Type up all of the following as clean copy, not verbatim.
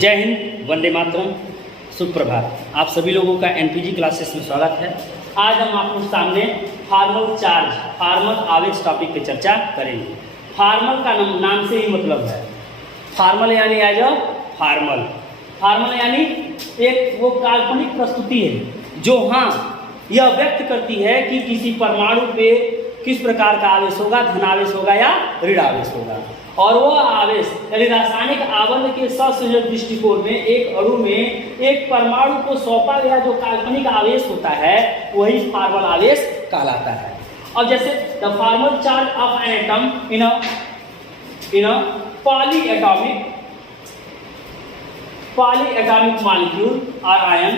जय हिंद, वंदे मातरम, सुप्रभात। आप सभी लोगों का एनपीजी क्लासेस में स्वागत है। आज हम आपके सामने फार्मल चार्ज, फार्मल आवेश टॉपिक पे चर्चा करेंगे। फार्मल का नाम से ही मतलब है, फार्मल यानी एज अ फार्मल। फार्मल यानी एक वो काल्पनिक प्रस्तुति है जो यह व्यक्त करती है कि किसी परमाणु पे किस प्रकार का आवेश होगा, धनावेश होगा या ऋण आवेश होगा। और वह आवेश यानी रासायनिक आबंध के सहसंयोजक दृष्टिकोण में एक अणु में एक परमाणु को सौंपा गया जो काल्पनिक आवेश होता है वही फार्मल आवेश कहलाता है। अब जैसे the formal charge of an atom in a polyatomic molecule or ion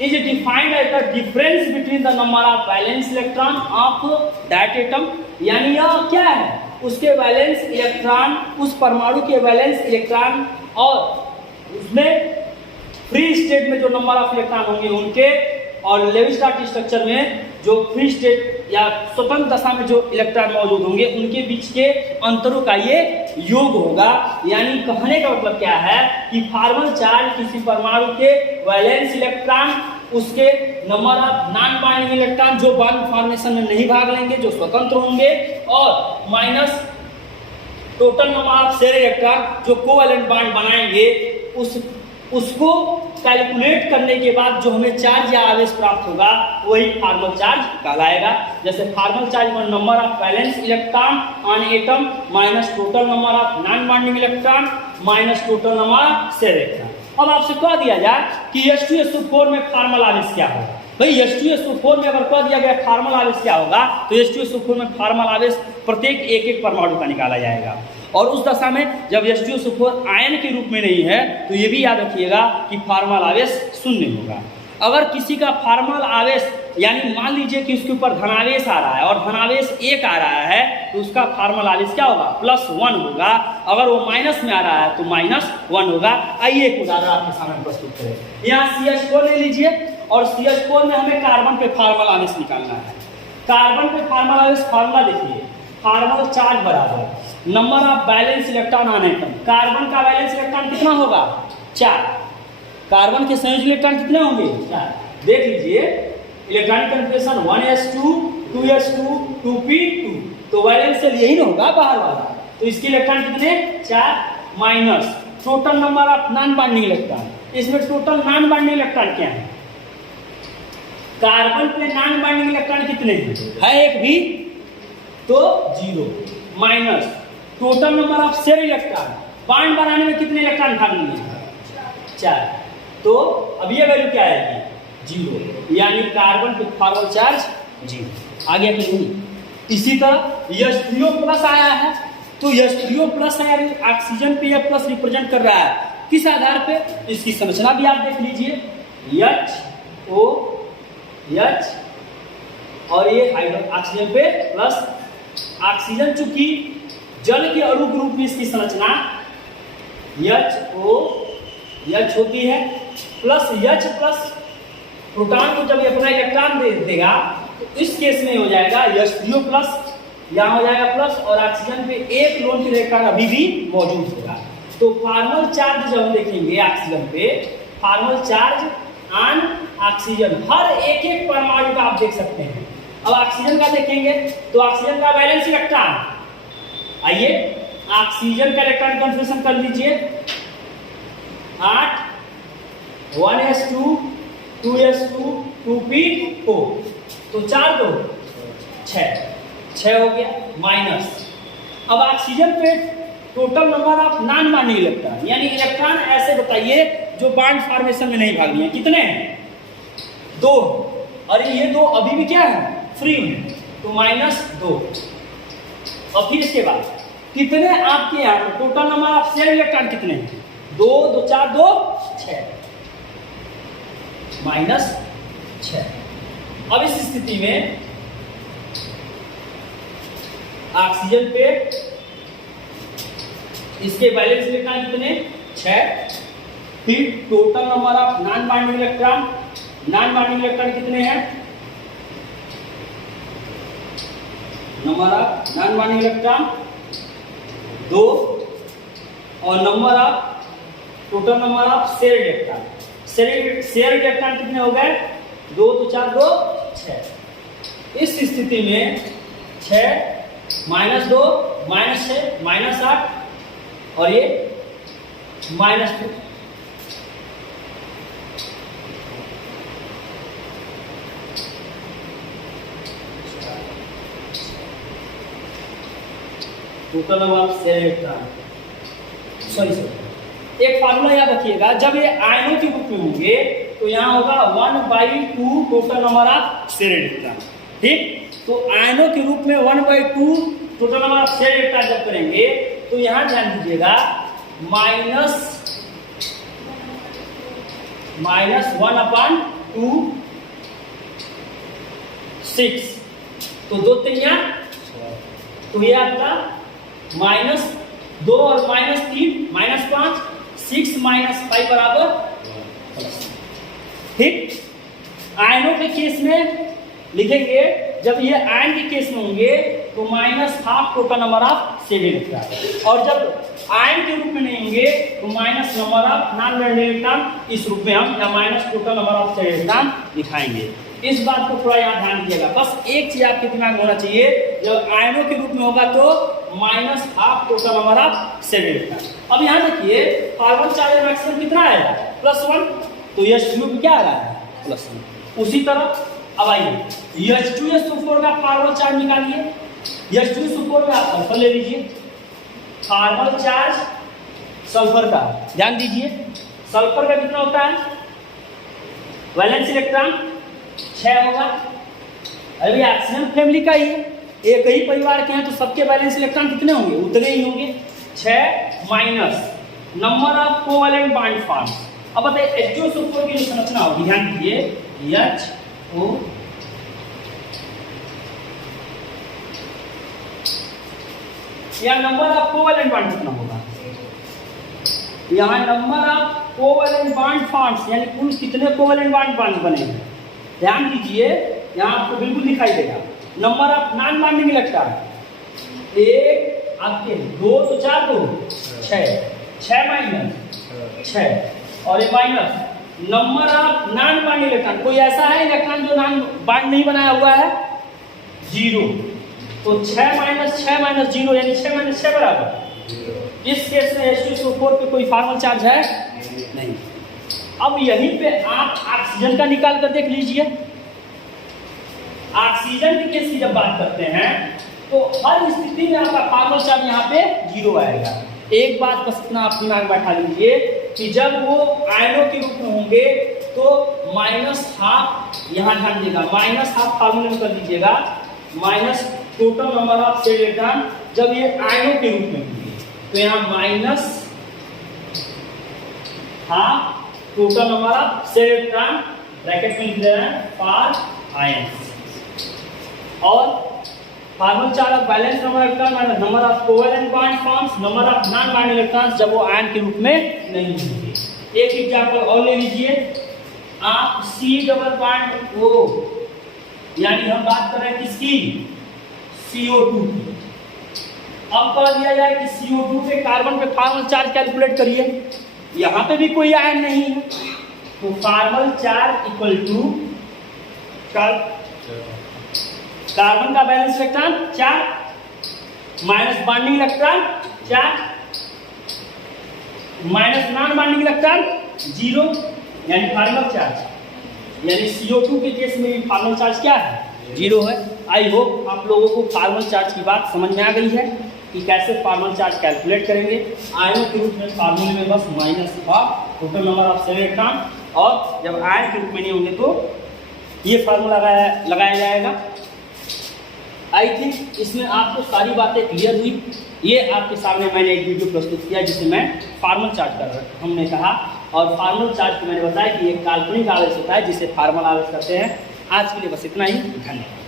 is defined as the difference between the number of valence electron of that atom। यानी यह क्या है, उसके वैलेंस इलेक्ट्रॉन, उस परमाणु के वैलेंस इलेक्ट्रॉन और उसमें फ्री स्टेट में जो नंबर ऑफ इलेक्ट्रॉन होंगे उनके, और लेविस्टाट स्ट्रक्चर में जो फ्री स्टेट या स्वतंत्र दशा में जो इलेक्ट्रॉन मौजूद होंगे उनके बीच के अंतरों का ये योग होगा। यानी कहने का मतलब क्या है कि फार्मल चार्ज किसी परमाणु के वैलेंस इलेक्ट्रॉन, उसके number of non binding electron जो बॉन्ड फॉर्मेशन में नहीं भाग लेंगे, जो स्वतंत्र होंगे, और minus total number of share electron जो कोवैलेंट बॉन्ड बनाएंगे, उसको कैलकुलेट करने के बाद जो हमें चार्ज या आवेश प्राप्त होगा वही फार्मल चार्ज कहलाएगा। जैसे फार्मल चार्ज में number of valence electron on atom minus total number of non bonding electron minus total number of share electron. अब आपसे कह दिया जाए कि H2SO4 में फार्मल आवेश क्या होगा। भाई H2SO4 में अगर कह दिया गया फार्मल आवेश क्या होगा तो H2SO4 में फार्मल आवेश प्रत्येक एक एक परमाणु का निकाला जाएगा। और उस दशा में जब H2SO4 आयन के रूप में नहीं है तो ये भी याद रखिएगा कि फार्मल आवेश शून्य होगा। अगर किसी का फार्मल आवेश यानी मान लीजिए कि उसके ऊपर धनावेश आ रहा है और धनावेश 1 आ रहा है तो उसका फार्मल आवेश क्या होगा, +1 होगा। अगर वो माइनस में आ रहा है तो -1 होगा। आइए एक उदाहरण आपके सामने प्रस्तुत करें। यहाँ CH4 ले लीजिए और CH4 में हमें कार्बन पे फार्मल आवेश निकालना है। कार्बन पे फार्मल आवेश फार्मूला देखिए, फार्मल चार्ज बराबर number of balance electron on atom. Carbon का बैलेंस इलेक्ट्रॉन कितना होगा, 4। कार्बन के संयोजक इलेक्ट्रॉन कितने होंगे, 4। देख लीजिए electronic configuration 1s2 2s2 2p2, तो वैलेंस सेल यही ना होगा बाहर वाला, तो इसके इलेक्ट्रॉन कितने, 4 minus total number of non binding electron. इसमें टोटल नॉन बाइंडिंग इलेक्ट्रॉन क्या है, कार्बन पे नॉन बाइंडिंग इलेक्ट्रॉन कितने है, एक भी, तो 0 minus total number of share electron, bond बनाने में कितने इलेक्ट्रॉन भाग लेंगे, 4। तो अब ये वैल्यू क्या आएगी, 0। यानी कार्बन पे फार्मल चार्ज 0 आ गया कि नहीं। इसी तरह H3O+ आया है तो H3O+ है, ऑक्सीजन पे यह प्लस रिप्रेजेंट कर रहा है, किस आधार पे, इसकी संरचना भी आप देख लीजिए, HOH और ये ऑक्सीजन पे प्लस। ऑक्सीजन चूंकि जल के अणु के रूप में इसकी संरचना HOH होती है, प्लस H+ प्रोटॉन को जब ये अपना इलेक्ट्रॉन दे देगा तो इस केस में हो जाएगा H3O+, यहाँ हो जाएगा प्लस, और ऑक्सीजन पे एक लोन इलेक्ट्रॉन अभी भी मौजूद होगा। तो फार्मल चार्ज जब हम देखेंगे ऑक्सीजन पे, फार्मल चार्ज ऑन ऑक्सीजन हर एक एक परमाणु का आप देख सकते हैं। अब ऑक्सीजन का देखेंगे तो ऑक्सीजन का वैलेंस इलेक्ट्रॉन, आइए ऑक्सीजन का इलेक्ट्रॉन कन्फिगरेशन कर लीजिए, 8 1s2 2s2 2p4, तो 4 2 6 हो गया माइनस। अब ऑक्सीजन पे total number of non binding electron, यानी इलेक्ट्रॉन ऐसे बताइए जो बॉन्ड फॉर्मेशन में नहीं भाग लिए, कितने हैं, 2। और ये 2 अभी भी क्या है, फ्री में, तो -2। और फिर इसके बाद कितने आपके यहाँ total number of share electron कितने हैं, 2 2 4 2 6 -6। अब इस स्थिति में ऑक्सीजन पे इसके बैलेंस इलेक्ट्रॉन कितने, 6। फिर total number of non binding electron, non binding electron कितने हैं, number of non binding electron 2, और number of total number of share electron. Share electron कितने हो गए? 2 तो 4 2 6। इस स्थिति में 6 -2 -6 -8 और ये -2। Total number of share electron, sorry एक फार्मूला याद रखिएगा, जब ये आयनों के रूप में होंगे तो यहाँ होगा 1/2 total number of share electron. ठीक, तो आयनों के रूप में 1/2 total number of share electron जब करेंगे तो यहाँ ध्यान दीजिएगा -1/2 6, तो 2 3 तो ये आपका -2 और -3 -5 6 -5 बराबर। ठीक, आयनों के केस में लिखेंगे, जब ये आयन के केस में होंगे तो -12 total number of share electron, और जब आयन के रूप में नहीं होंगे तो minus number of non valent electron, इस रूप में हम या minus total number of share electron दिखाएंगे। इस बात को थोड़ा यहाँ ध्यान दीजिएगा, बस एक चीज आपके दिमाग में होना चाहिए, जब आयनों के रूप में होगा तो -12 total number of share electron. अब यहाँ देखिए कार्बन चार्ज मैक्सिमम कितना आएगा? +1, तो H2 क्या आ रहा है? +1। उसी तरह अब आइए H2SO4 का कार्बन चार्ज निकालिए। H2SO4 में आप सल्फर ले लीजिए, कार्बन चार्ज सल्फर का ध्यान दीजिए, सल्फर का कितना होता है? वैलेंस इलेक्ट्रॉन 6 होगा। अभी ऑक्सीजन फैमिली का ही एक ही परिवार के हैं तो सबके वैलेंस इलेक्ट्रॉन कितने होंगे? उतने ही होंगे, 6 minus number of covalent bond forms. अब बताइए H2SO4 की जो संरचना होगी, ध्यान दीजिए HO या नंबर ऑफ कोवैलेंट बॉन्ड कितना होगा? यहाँ number of covalent bond forms यानी कुल कितने कोवैलेंट बॉन्ड बने हैं, ध्यान दीजिए, यहाँ आपको बिल्कुल दिखाई देगा। Number of non bonding electron 1 आपके 2 तो 4 2 6 माइनस 6 और ये minus number of non bonding electron. कोई ऐसा है इलेक्ट्रॉन जो नॉन बॉन्ड नहीं बनाया हुआ है? 0, तो 6 माइनस 0 यानी 6 - 6 बराबर। इस केस में H2SO4 पे कोई फॉर्मल चार्ज है नहीं। अब यहीं पे आप ऑक्सीजन का निकाल कर देख लीजिए। ऑक्सीजन के केस की जब बात करते हैं तो हर स्थिति में आपका फॉर्मल चार्ज यहाँ पे 0 आएगा। एक बात बस इतना आप दिमाग बैठा लीजिए कि जब वो आयनों के रूप में होंगे तो -12 यहाँ ध्यान देगा, -12 फॉर्मूले में कर दीजिएगा, minus total number of share electron जब ये आयनों के रूप में होंगे तो यहाँ -12 total number of share electron bracket में लिख दे रहे हैं फॉर आयंस, और formal charge of balance number electron minus number of covalent bond forms number of non bond electrons जब वो आयन के रूप में नहीं होंगे। एक एग्जांपल और ले लीजिए आप, C+O यानी हम बात कर रहे हैं किसकी? CO2। अब कह दिया जाए कि CO2 पे कार्बन पे फॉर्मल चार्ज कैलकुलेट करिए, यहाँ पे भी कोई आयन नहीं है तो formal charge equal to carbon का balance electron 4 minus bonding electron 4 minus non bonding electron 0 यानी फॉर्मल चार्ज, यानी CO2 के केस में भी फॉर्मल चार्ज क्या है? 0 है। आई होप आप लोगों को फॉर्मल चार्ज की बात समझ में आ गई है कि कैसे फॉर्मल चार्ज कैलकुलेट करेंगे। आयनों के रूप में फार्मूले में बस -12 total number of share electron, और जब आयन के रूप में नहीं होंगे तो ये फार्मूला लगाया जाएगा। आई थिंक इसमें आपको सारी बातें क्लियर हुई। ये आपके सामने मैंने एक वीडियो प्रस्तुत किया जिसे मैं फार्मल चार्ज कर रहा हमने कहा, और फार्मल चार्ज को मैंने बताया कि एक काल्पनिक आवेश होता है जिसे फार्मल आवेश कहते हैं। आज के लिए बस इतना ही, धन्यवाद।